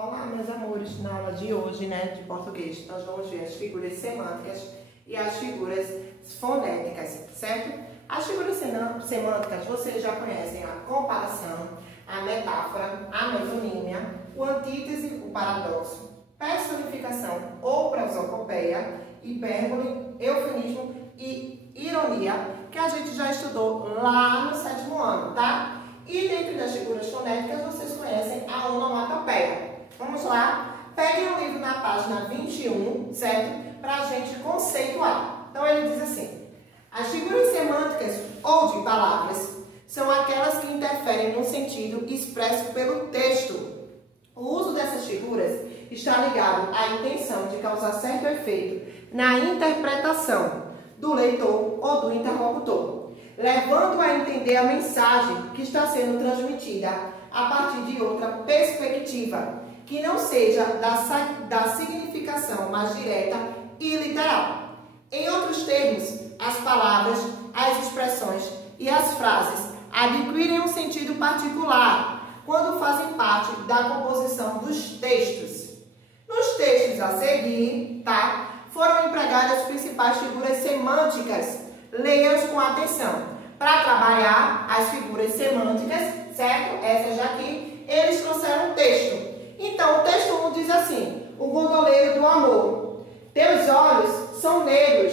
Olá, meus amores, na aula de hoje, de português, nós vamos ver as figuras semânticas e as figuras fonéticas, certo? As figuras semânticas, vocês já conhecem a comparação, a metáfora, a mesonímia, o antítese, o paradoxo, personificação ou prosopopeia, hipérbole, eufemismo e ironia, que a gente já estudou lá no 7º ano, tá? E dentro das figuras fonéticas, vocês conhecem a onomatopeia. Vamos lá? Peguem o livro na página 21, certo? Para a gente conceituar. Então, ele diz assim: as figuras semânticas ou de palavras são aquelas que interferem no sentido expresso pelo texto. O uso dessas figuras está ligado à intenção de causar certo efeito na interpretação do leitor ou do interlocutor, levando a entender a mensagem que está sendo transmitida a partir de outra perspectiva, que não seja da significação mais direta e literal. Em outros termos, as palavras, as expressões e as frases adquirem um sentido particular quando fazem parte da composição dos textos. Nos textos a seguir, foram empregadas as principais figuras semânticas. Leia-os com atenção. Para trabalhar as figuras semânticas, certo? Essas daqui, eles trouxeram um texto. Então, o texto 1 diz assim: o gondoleiro do amor. Teus olhos são negros,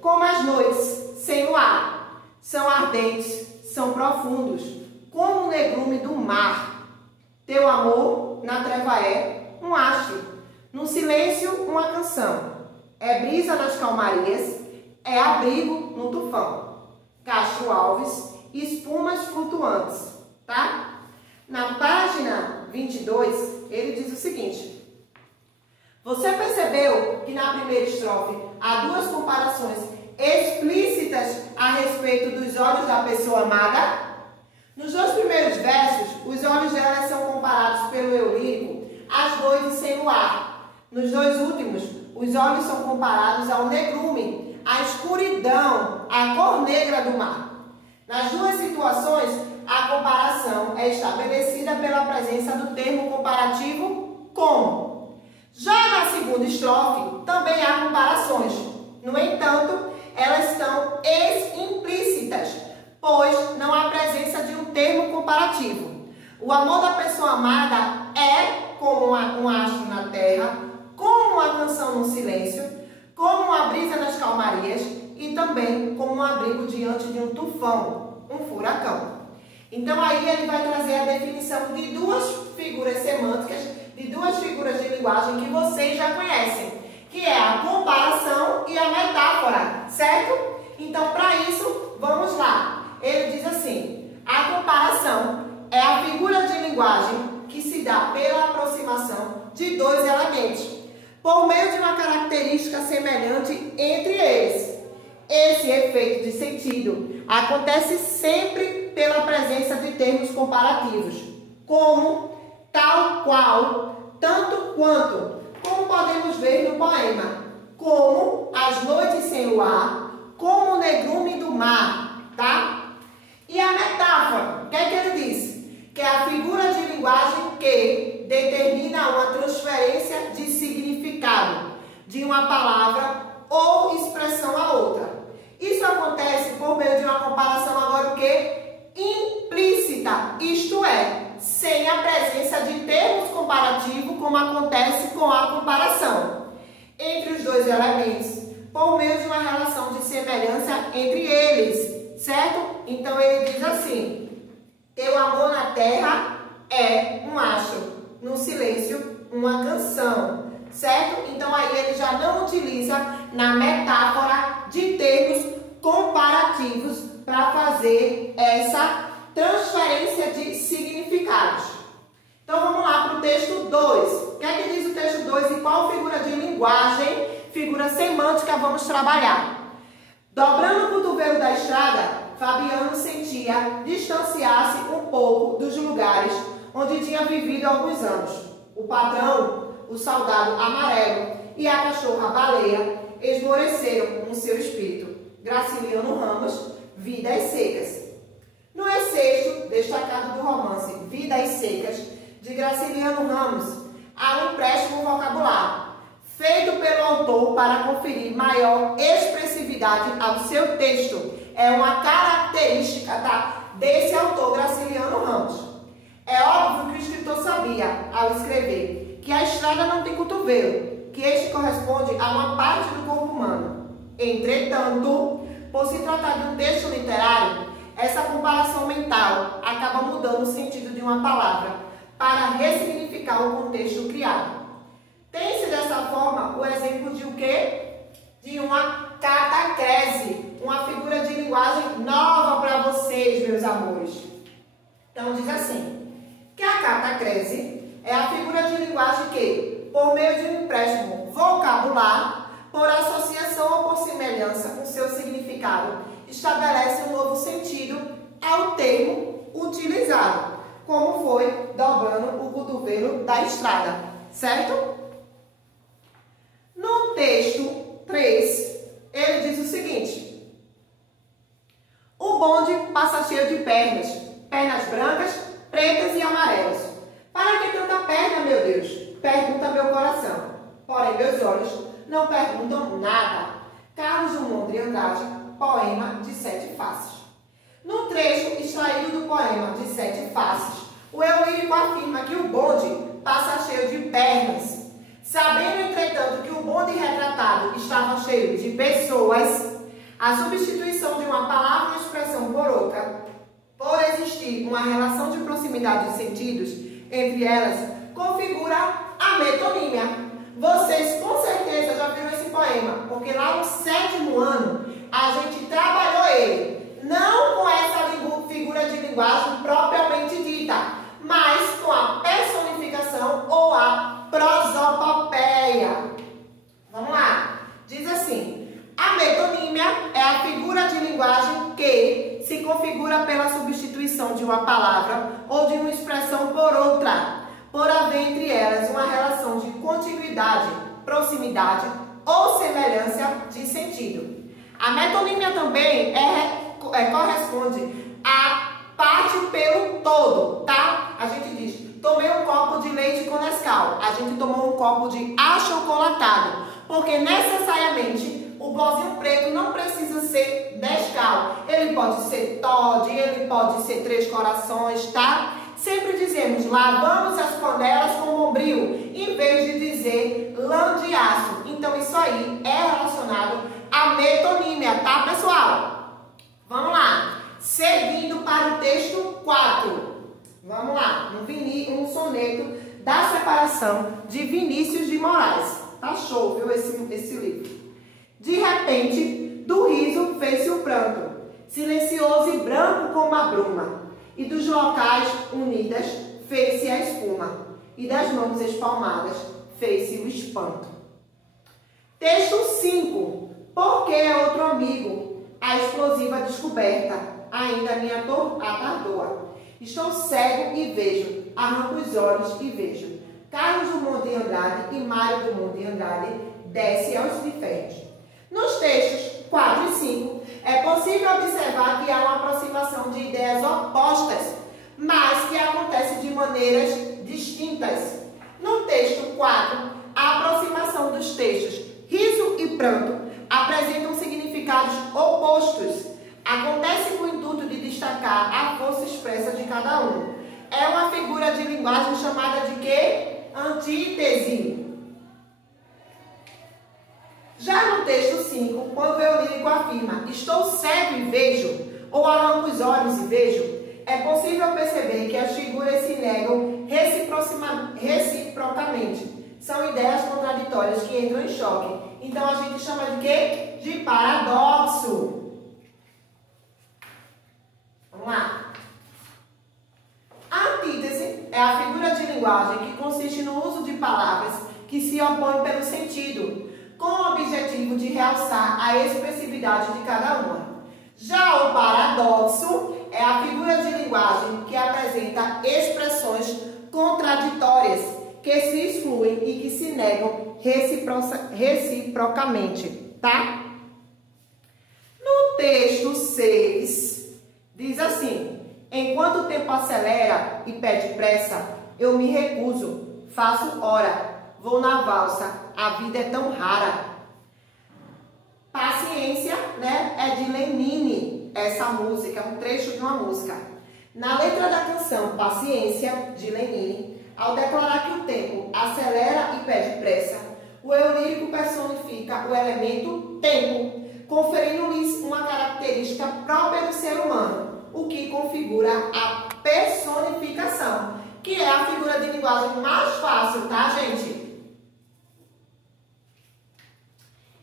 como as noites, sem luar. São ardentes, são profundos, como o negrume do mar. Teu amor na treva é um haste, no silêncio uma canção. É brisa nas calmarias, é abrigo no tufão. Castro Alves, espumas flutuantes, tá? Na página 22, ele diz o seguinte: você percebeu que na primeira estrofe há duas comparações explícitas a respeito dos olhos da pessoa amada? Nos dois primeiros versos, os olhos dela são comparados pelo eu lírico às noites sem luar. Nos dois últimos, os olhos são comparados ao negrume, à escuridão, à cor negra do mar. Nas duas situações, a comparação é estabelecida pela presença do termo comparativo como. Já na segunda estrofe, também há comparações. No entanto, elas estão implícitas, pois não há presença de um termo comparativo. O amor da pessoa amada é como um astro na terra, como uma canção no silêncio, como uma brisa nas calmarias e também como um abrigo diante de um tufão, um furacão. Então, aí ele vai trazer a definição de duas figuras semânticas, de duas figuras de linguagem que vocês já conhecem, que é a comparação e a metáfora, certo? Então, para isso, vamos lá. Ele diz assim: a comparação é a figura de linguagem que se dá pela aproximação de dois elementos, por meio de uma característica semelhante entre eles. Esse efeito de sentido acontece sempre pela presença de termos comparativos, como, tal qual, tanto quanto, como podemos ver no poema, como as noites sem luar, como o negrume do mar, tá? E a metáfora, o que é que ele diz? Que é a figura de linguagem que determina uma transferência de significado de uma palavra ou expressão a outra. Isso acontece por meio de uma comparação agora o quê? Implícita, isto é, sem a presença de termos comparativos, como acontece com a comparação entre os dois elementos, por meio de uma relação de semelhança entre eles, certo? Então ele diz assim: teu amor na terra é um astro, no silêncio uma canção, certo? Então aí ele já não utiliza na metáfora de termos comparativos para fazer essa transferência de significados. Então vamos lá para o texto 2. O que é que diz o texto 2 e qual figura de linguagem, figura semântica vamos trabalhar? Dobrando o cotovelo da estrada, Fabiano sentia distanciar-se um pouco dos lugares onde tinha vivido há alguns anos. O patrão, o soldado amarelo e a cachorra baleia esmoreceram no seu espírito. Graciliano Ramos, Vidas Secas. No excerto destacado do romance Vidas Secas, de Graciliano Ramos, há um empréstimo vocabular, feito pelo autor para conferir maior expressividade ao seu texto. É uma característica desse autor, Graciliano Ramos. É óbvio que o escritor sabia, ao escrever, que a estrada não tem cotovelo, que este corresponde a uma parte do corpo humano. Entretanto, por se tratar de um texto literário, essa comparação mental acaba mudando o sentido de uma palavra para ressignificar o contexto criado. Tem-se dessa forma o exemplo de o quê? De uma catacrese, uma figura de linguagem nova para vocês, meus amores. Então diz assim, que a catacrese é a figura de linguagem que, por meio de um empréstimo vocabular, por associação ou por semelhança com seu significado, estabelece um novo sentido ao termo utilizado, como foi dobrando o cotovelo da estrada, certo? No texto 3, ele diz o seguinte: o bonde passa cheio de pernas, pernas brancas, pretas e amarelas. Para que tanta perna, meu Deus? Pergunta meu coração. Porém, meus olhos não perguntam nada. Carlos Drummond de Andrade, poema de 7 faces. No trecho extraído do poema de 7 faces, o eu lírico afirma que o bonde passa cheio de pernas. Sabendo, entretanto, que o bonde retratado estava cheio de pessoas, a substituição de uma palavra ou expressão por outra, por existir uma relação de proximidade de sentidos entre elas, configura a metonímia. Vocês com certeza já viram esse poema, porque lá no 7º ano a gente trabalhou ele, não com essa figura de linguagem propriamente dita, mas com a personificação ou a prosopopeia. Vamos lá. Diz assim, a metonímia é a figura de linguagem que se configura pela substituição de uma palavra ou de uma expressão por outra, por haver entre elas uma relação de contiguidade, proximidade ou semelhança de sentido. A metonímia também corresponde à parte pelo todo, tá? A gente diz, tomei um copo de leite com Nescau, a gente tomou um copo de achocolatado, porque necessariamente o pozinho preto não precisa ser Nescau, ele pode ser Toddy, ele pode ser Três Corações, tá? Sempre dizemos, lavamos as panelas com bombril, em vez de dizer lã de aço. Então, isso aí é relacionado à metonímia, tá, pessoal? Vamos lá. Seguindo para o texto 4. Vamos lá. Um soneto da separação de Vinícius de Moraes. Tá show, viu, esse livro. De repente, do riso fez-se o pranto, silencioso e branco como a bruma. E dos locais unidas fez-se a espuma, e das mãos espalmadas fez-se o espanto. Texto 5. Por que é outro amigo? A explosiva descoberta, ainda me atardoa. Estou cego e vejo, arranco os olhos e vejo. Carlos Drummond de Andrade e Mário Drummond de Andrade desce aos infernos. Nos textos 4 e 5, é possível observar que há uma aproximação de ideias opostas, mas que acontece de maneiras distintas. No texto 4, a aproximação dos textos riso e pranto apresentam significados opostos. Acontece com o intuito de destacar a força expressa de cada um. É uma figura de linguagem chamada de quê? Antítese. Já no texto 5, quando o eu lírico afirma estou cego e vejo, ou arranco os olhos e vejo, é possível perceber que as figuras se negam reciprocamente. São ideias contraditórias que entram em choque. Então a gente chama de quê? De paradoxo. Vamos lá. A antítese é a figura de linguagem que consiste no uso de palavras que se opõem pelo sentido, com o objetivo de realçar a expressividade de cada uma. Já o paradoxo é a figura de linguagem que apresenta expressões contraditórias, que se excluem e que se negam reciprocamente, tá? No texto 6, diz assim: enquanto o tempo acelera e pede pressa, eu eu me recuso, faço hora, vou na valsa, a vida é tão rara. Paciência, né, é de Lenine, essa música, um trecho de uma música. Na letra da canção Paciência, de Lenine, ao declarar que o tempo acelera e pede pressa, o eu lírico personifica o elemento tempo, conferindo-lhes uma característica própria do ser humano, o que configura a personificação, que é a figura de linguagem mais fácil, tá, gente?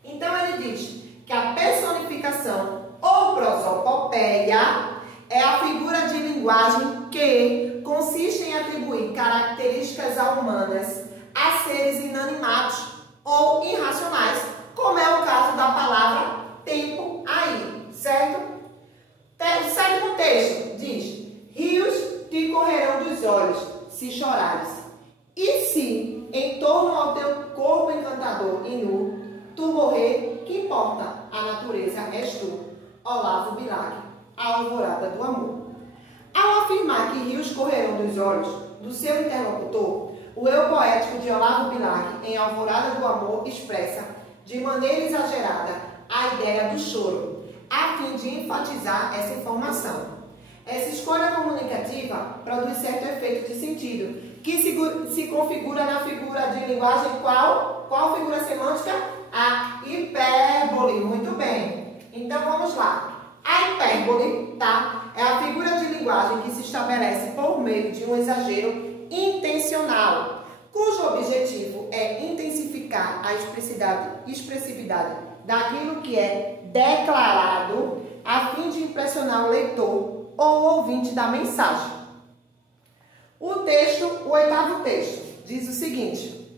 Então, ele diz que a personificação ou prosopopeia é a figura de linguagem que consiste em atribuir características humanas a seres inanimados ou irracionais, como é o caso da palavra tempo aí, certo? O sétimo texto diz: rios te correrão dos olhos, se chorares. E se, em torno ao teu corpo encantador e nu, tu morrer, que importa? A natureza és tu. Olavo Bilac, a alvorada do amor. Ao afirmar que rios correrão dos olhos do seu interlocutor, o eu poético de Olavo Bilac, em Alvorada do Amor, expressa, de maneira exagerada, a ideia do choro, a fim de enfatizar essa informação. Essa escolha comunicativa produz certo efeito de sentido, que se configura na figura de linguagem qual? Qual figura semântica? A hipérbole. Muito bem. Então, vamos lá. A hipérbole, tá? É a figura de linguagem que se estabelece por meio de um exagero intencional, cujo objetivo é intensificar a expressividade daquilo que é declarado, a fim de impressionar o leitor ou ouvinte da mensagem. O oitavo texto, diz o seguinte: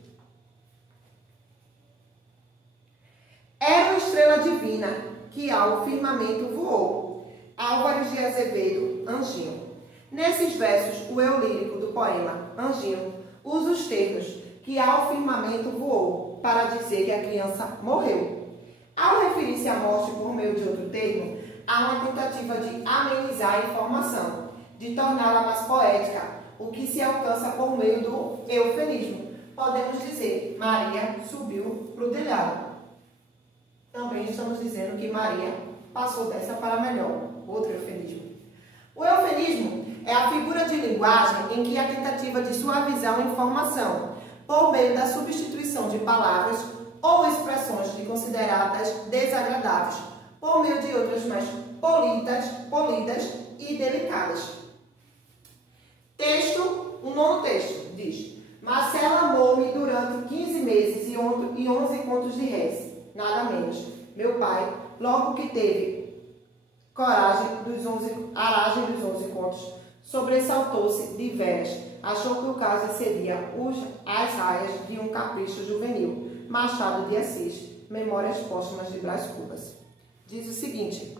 era uma estrela divina que ao firmamento voou. Álvares de Azevedo, Anjinho. Nesses versos, o eu lírico do poema Anjinho usa os termos que ao firmamento voou para dizer que a criança morreu. Ao referir-se à morte por meio de outro termo, há uma tentativa de amenizar a informação, de torná-la mais poética, o que se alcança por meio do eufemismo. Podemos dizer, Maria subiu para o telhado. Também estamos dizendo que Maria passou dessa para melhor. Outro eufemismo. O eufemismo é a figura de linguagem em que a tentativa de suavizar uma informação, por meio da substituição de palavras ou expressões consideradas desagradáveis, por meio de outras mais polidas e delicadas. O nono texto diz: Marcela amou-me durante 15 meses e 11 contos de réis, nada menos. Meu pai, logo que teve aragem dos 11 contos, sobressaltou-se de veras, achou que o caso seria as raias de um capricho juvenil. Machado de Assis, Memórias Póstumas de Brás Cubas. Diz o seguinte: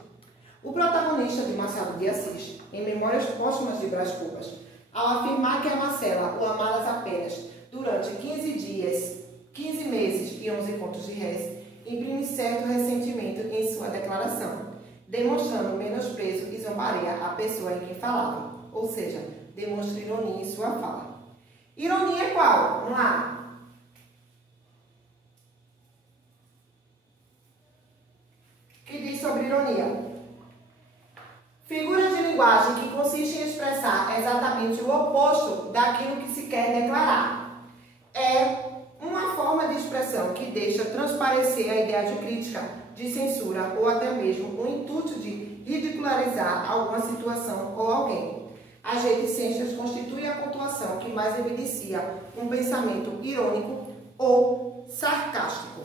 o protagonista de Machado de Assis, em Memórias Póstumas de Brás Cubas, ao afirmar que a Marcela o amaras apenas durante 15 meses e 11 contos de réis, imprime certo ressentimento em sua declaração, demonstrando menosprezo e zombaria à pessoa em quem falava, ou seja, demonstra ironia em sua fala. Ironia é qual? Vamos lá. Que diz sobre ironia? Figura de linguagem que consiste em expressar exatamente o oposto daquilo que se quer declarar. É uma forma de expressão que deixa transparecer a ideia de crítica, de censura ou até mesmo o intuito de ridicularizar alguma situação ou alguém. As reticências constituem a pontuação que mais evidencia um pensamento irônico ou sarcástico.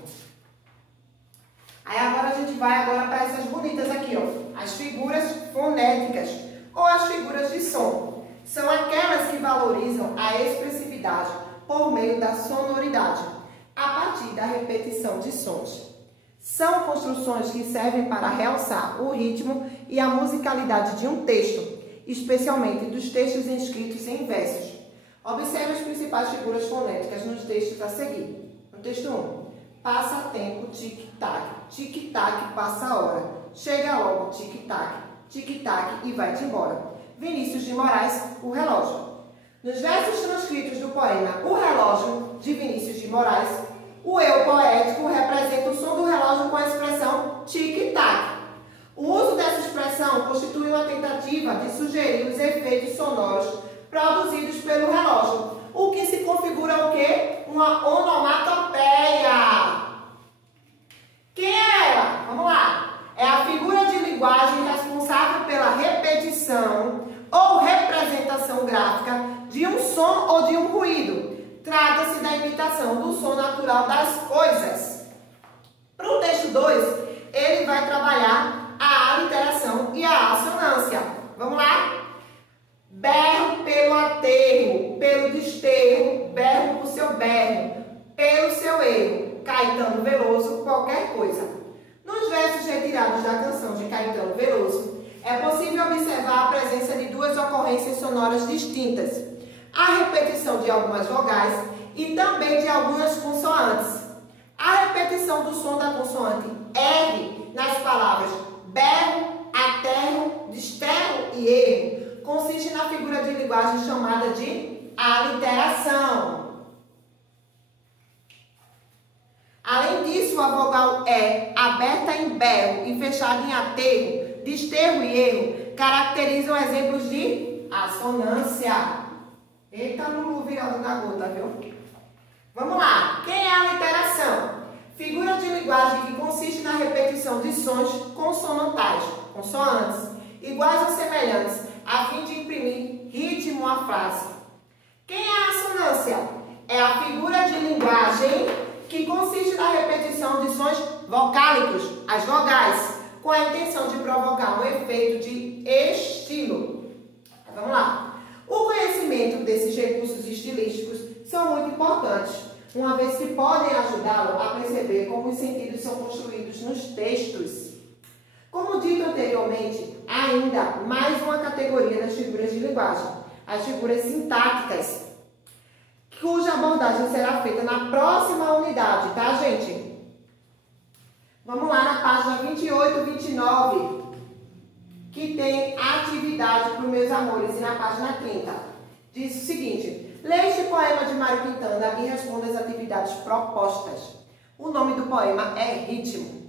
Aí agora a gente vai para essas bonitas aqui, ó. As figuras fonéticas ou as figuras de som. São aquelas que valorizam a expressividade por meio da sonoridade, a partir da repetição de sons. São construções que servem para realçar o ritmo e a musicalidade de um texto, especialmente dos textos inscritos em versos. Observe as principais figuras fonéticas nos textos a seguir. No texto 1. Passa tempo, tic-tac, passa a hora. Chega logo, tic-tac e vai-te embora. Vinícius de Moraes, o relógio. Nos versos transcritos poema O Relógio, de Vinícius de Moraes, o eu poético representa o som do relógio com a expressão tic-tac. O uso dessa expressão constitui uma tentativa de sugerir os efeitos sonoros produzidos pelo relógio, o que se configura o quê? Uma onomatopeia. Quem é ela? Vamos lá. É a figura de linguagem responsável pela repetição ou representação gráfica de um som ou de um ruído. Trata-se da imitação do som natural das coisas. Para o texto 2, ele vai trabalhar a aliteração e a assonância. Vamos lá? Berro pelo aterro, pelo desterro, berro por seu berro, pelo seu erro. Caetano Veloso, qualquer coisa. Nos versos retirados da canção de Caetano Veloso, é possível observar a presença de duas ocorrências sonoras distintas: a repetição de algumas vogais e também de algumas consoantes. A repetição do som da consoante R nas palavras berro, aterro, desterro e erro consiste na figura de linguagem chamada de aliteração. Além disso, a vogal E, aberta em berro e fechada em aterro, desterro e erro, caracterizam exemplos de assonância. Eita, Lulu virado na gota, viu? Vamos lá. Quem é a aliteração? Figura de linguagem que consiste na repetição de sons consonantais, consoantes, iguais ou semelhantes, a fim de imprimir ritmo à frase. Quem é a assonância? É a figura de linguagem que consiste na repetição de sons vocálicos, as vogais, com a intenção de provocar um efeito de estilo. Vamos lá. O conhecimento desses recursos estilísticos são muito importantes, uma vez que podem ajudá-lo a perceber como os sentidos são construídos nos textos. Como dito anteriormente, há ainda mais uma categoria das figuras de linguagem, as figuras sintáticas, cuja abordagem será feita na próxima unidade, tá, gente? Vamos lá na página 28 e 29, que tem atividade para os meus amores, e na página 30. Diz o seguinte: leia este poema de Mário Quintana e responda as atividades propostas. O nome do poema é Ritmo.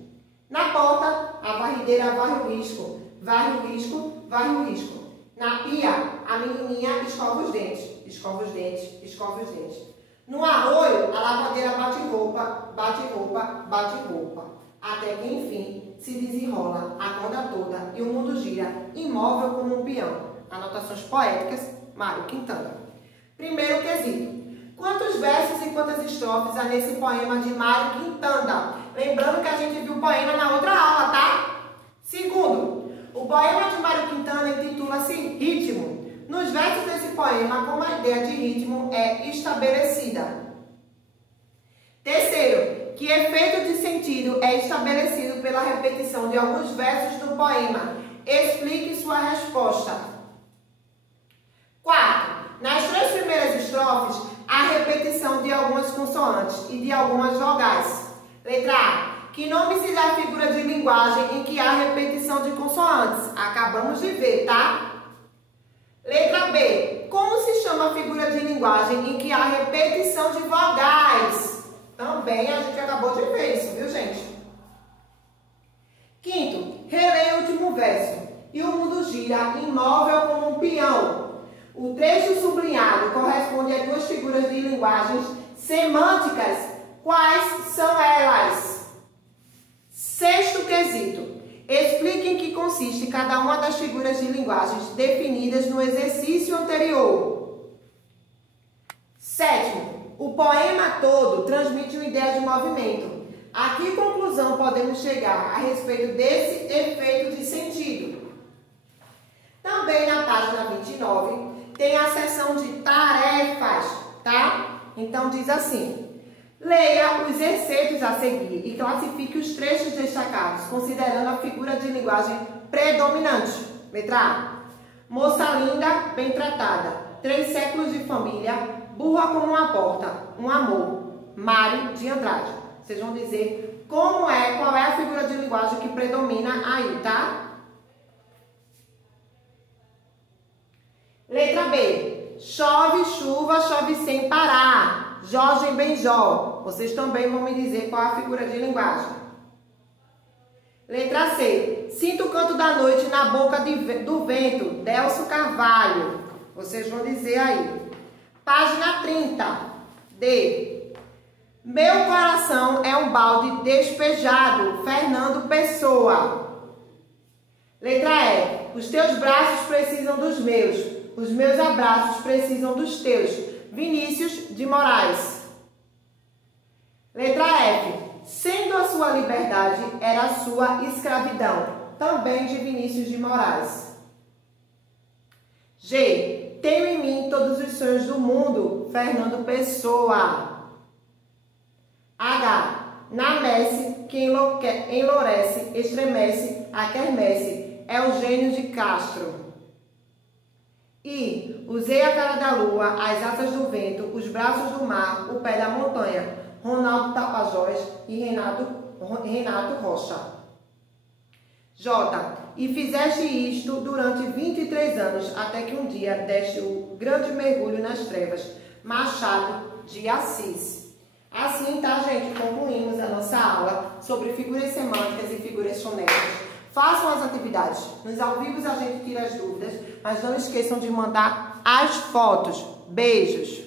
Na porta, a varrideira varre o risco, varre o risco, varre o risco. Na pia, a menininha escova os dentes, escova os dentes, escova os dentes. No arroio, a lavadeira bate roupa, bate roupa, bate roupa. Até que, enfim, se desenrola a corda toda e o mundo gira, imóvel como um peão. Anotações poéticas, Mário Quintana. Primeiro quesito: quantos versos e quantas estrofes há nesse poema de Mário Quintana? Lembrando que a gente viu o poema na outra aula, tá? Segundo, o poema de Mário Quintana intitula-se Ritmo. Nos versos desse poema, como a ideia de ritmo é estabelecida. Terceiro, que efeito de sentido é estabelecido pela repetição de alguns versos do poema? Explique sua resposta. Quarto, nas três primeiras estrofes, há repetição de algumas consoantes e de algumas vogais. Letra A. Que nome se dá à figura de linguagem em que há repetição de consoantes? Acabamos de ver, tá? Letra B. Como se chama a figura de linguagem em que há repetição de vogais? Também a gente acabou de ver isso, viu, gente? Quinto, releia o último verso. E o mundo gira, imóvel como um peão. O trecho sublinhado corresponde a duas figuras de linguagens semânticas. Quais são elas? Sexto quesito. Explique em que consiste cada uma das figuras de linguagens definidas no exercício anterior. Sétimo. O poema todo transmite uma ideia de movimento. A que conclusão podemos chegar a respeito desse efeito de sentido? Também na página 29 tem a seção de tarefas, tá? Então diz assim: leia os excertos a seguir e classifique os trechos destacados, considerando a figura de linguagem predominante. Letra A. Moça linda, bem tratada. 3 séculos de família. Burra como uma porta. Um amor. Mário de Andrade. Vocês vão dizer qual é a figura de linguagem que predomina aí, tá? Letra B. chove, chuva, chove sem parar. Jorge Benjó. Vocês também vão me dizer qual é a figura de linguagem. Letra C. Sinto o canto da noite na boca do vento. Delcio Carvalho. Vocês vão dizer aí. Página 30. D. Meu coração é um balde despejado. Fernando Pessoa. Letra E. Os teus braços precisam dos meus. Os meus abraços precisam dos teus. Vinícius de Moraes. Letra F. Sendo a sua liberdade, era a sua escravidão. Também de Vinícius de Moraes. G. Tenho em mim todos os sonhos do mundo. Fernando Pessoa. H. Na messe, que enlouquece, estremece, a quermesse. Eugênio de Castro. I. Usei a cara da lua, as asas do vento, os braços do mar, o pé da montanha. Ronaldo Tapajós e Renato Rocha. J. E fizeste isto durante 23 anos, até que um dia deste o grande mergulho nas trevas. Machado de Assis. Assim, tá, gente? Concluímos a nossa aula sobre figuras semânticas e figuras fonéticas. Façam as atividades. Nos ao vivo a gente tira as dúvidas, mas não esqueçam de mandar as fotos. Beijos!